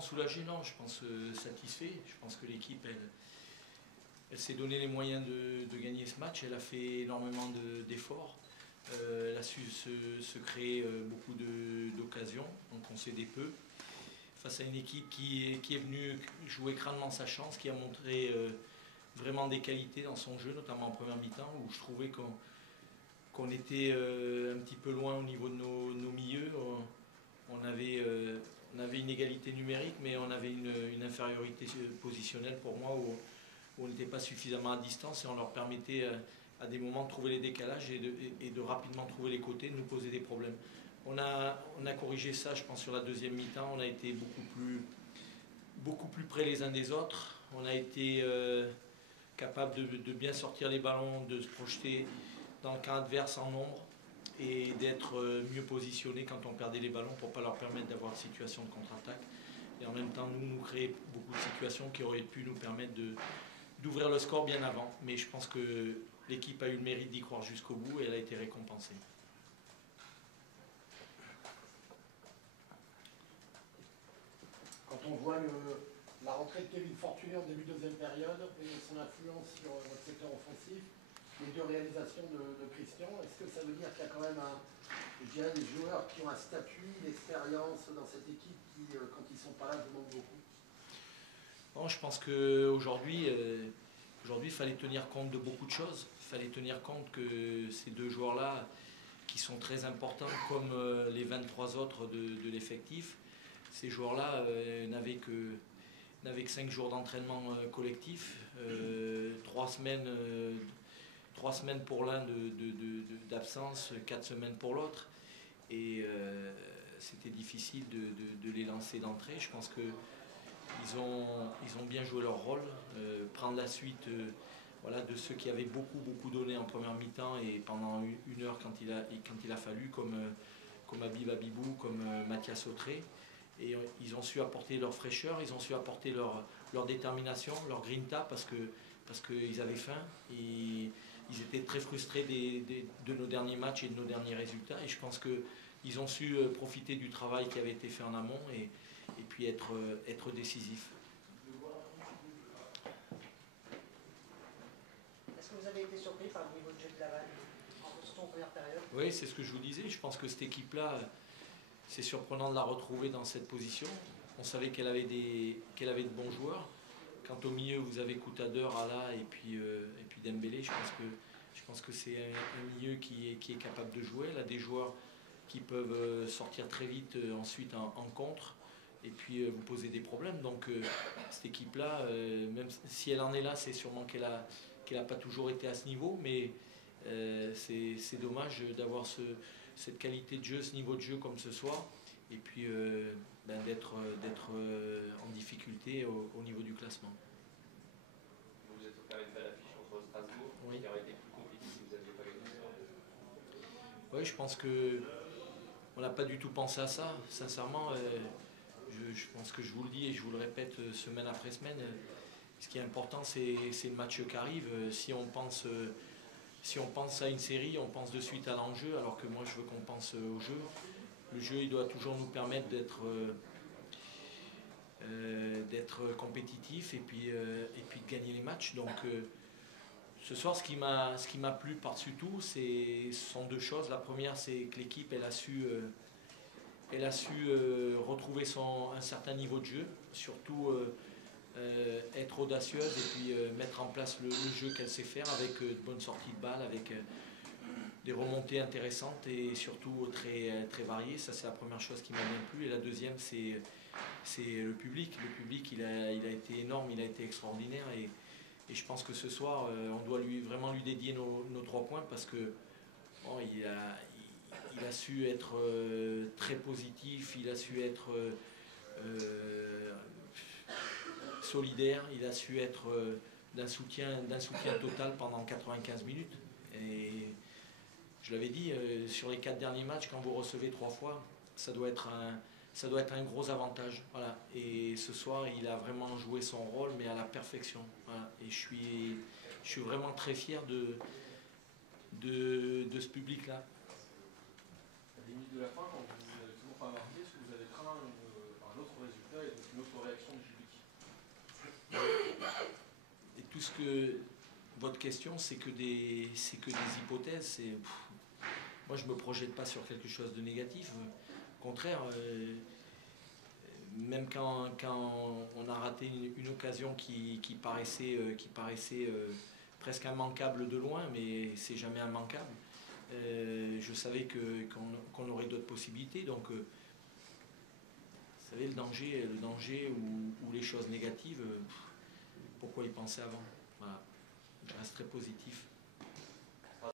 Non, soulagé, non, je pense satisfait. Je pense que l'équipe, elle s'est donné les moyens de gagner ce match. Elle a fait énormément d'efforts. Elle a su se créer beaucoup d'occasions, donc on s'est des peu. Face à une équipe qui est venue jouer crânement sa chance, qui a montré vraiment des qualités dans son jeu, notamment en première mi-temps, où je trouvais qu'on était un petit peu loin au niveau de nos milieux. On avait une égalité numérique, mais on avait une infériorité positionnelle pour moi, où on n'était pas suffisamment à distance et on leur permettait à des moments de trouver les décalages et de rapidement trouver les côtés, de nous poser des problèmes. On a corrigé ça, je pense, sur la deuxième mi-temps. On a été beaucoup plus près les uns des autres. On a été capable de bien sortir les ballons, de se projeter dans le camp adverse en nombre et d'être mieux positionné quand on perdait les ballons pour ne pas leur permettre d'avoir de situation de contre-attaque. Et en même temps, nous créer beaucoup de situations qui auraient pu nous permettre d'ouvrir le score bien avant. Mais je pense que l'équipe a eu le mérite d'y croire jusqu'au bout et elle a été récompensée. Quand on voit la rentrée de Kevin Fortuné en début de deuxième période et son influence sur votre secteur offensif, les deux réalisations de Christian, est-ce que ça veut dire qu'il y a quand même des joueurs qui ont un statut, d'expérience dans cette équipe qui, quand ils ne sont pas là, demandent beaucoup? Bon, je pense qu'aujourd'hui, il fallait tenir compte de beaucoup de choses. Il fallait tenir compte que ces deux joueurs-là, qui sont très importants, comme les 23 autres de l'effectif, ces joueurs-là n'avaient que 5 jours d'entraînement collectif, 3 semaines pour l'un d'absence, 4 semaines pour l'autre. Et c'était difficile de les lancer d'entrée. Je pense qu'ils ont bien joué leur rôle, prendre la suite de ceux qui avaient beaucoup donné en première mi-temps et pendant une heure quand il a fallu, comme Habib Habibou, comme Mathias Autré. Et ils ont su apporter leur fraîcheur, ils ont su apporter leur détermination, leur grinta, parce qu'ils avaient faim. Et ils étaient très frustrés de nos derniers matchs et de nos derniers résultats. Et je pense qu'ils ont su profiter du travail qui avait été fait en amont et puis être décisifs. Est-ce que vous avez été surpris par le niveau de jeu de Laval, surtout en première période? Oui, c'est ce que je vous disais. Je pense que cette équipe-là, c'est surprenant de la retrouver dans cette position. On savait qu'elle avait de bons joueurs. Quant au milieu, vous avez Koutader, Ala et puis Dembélé. Je pense que c'est un milieu qui est capable de jouer. Elle a des joueurs qui peuvent sortir très vite ensuite en contre et puis vous poser des problèmes. Donc cette équipe-là, même si elle en est là, c'est sûrement qu'elle a pas toujours été à ce niveau, mais c'est dommage d'avoir cette qualité de jeu, ce niveau de jeu comme ce soir, et puis d'être en difficulté au niveau du classement. Vous êtes offert une belle affiche contre Strasbourg, oui, qui aurait été plus compliqué si vous n'aviez pas gagné ce soir. Oui, je pense qu'on n'a pas du tout pensé à ça, sincèrement. Je pense que je vous le dis et je vous le répète semaine après semaine. Ce qui est important, c'est le match qui arrive. Si on pense à une série, on pense de suite à l'enjeu, alors que moi je veux qu'on pense au jeu. Le jeu, il doit toujours nous permettre d'être compétitif et puis de gagner les matchs. Donc ce soir, ce qui m'a plu par-dessus tout, ce sont deux choses. La première, c'est que l'équipe, elle a su retrouver un certain niveau de jeu, surtout être audacieuse et puis mettre en place le jeu qu'elle sait faire avec de bonnes sorties de balles, avec des remontées intéressantes et surtout très variées. Ça, c'est la première chose qui m'a bien plu. Et la deuxième, c'est le public. Le public, il a été énorme, il a été extraordinaire. Et je pense que ce soir, on doit vraiment lui dédier nos 3 points parce que bon, il a su être très positif, il a su être solidaire, il a su être d'un soutien total pendant 95 minutes. Et je l'avais dit, sur les 4 derniers matchs, quand vous recevez 3 fois, ça doit être un gros avantage. Voilà. Et ce soir, il a vraiment joué son rôle, mais à la perfection. Voilà. Et je suis vraiment très fier de ce public-là. À la limite de la fin, quand vous n'avez toujours pas marqué, est-ce que vous avez craint un autre résultat et donc une autre tout ce que votre question, c'est que des hypothèses. Moi, je me projette pas sur quelque chose de négatif. Au contraire, même quand on a raté une occasion qui paraissait presque immanquable de loin, mais c'est jamais immanquable. Je savais qu'on aurait d'autres possibilités. Donc, vous savez, le danger ou les choses négatives, pourquoi y penser avant? Voilà. Je reste très positif.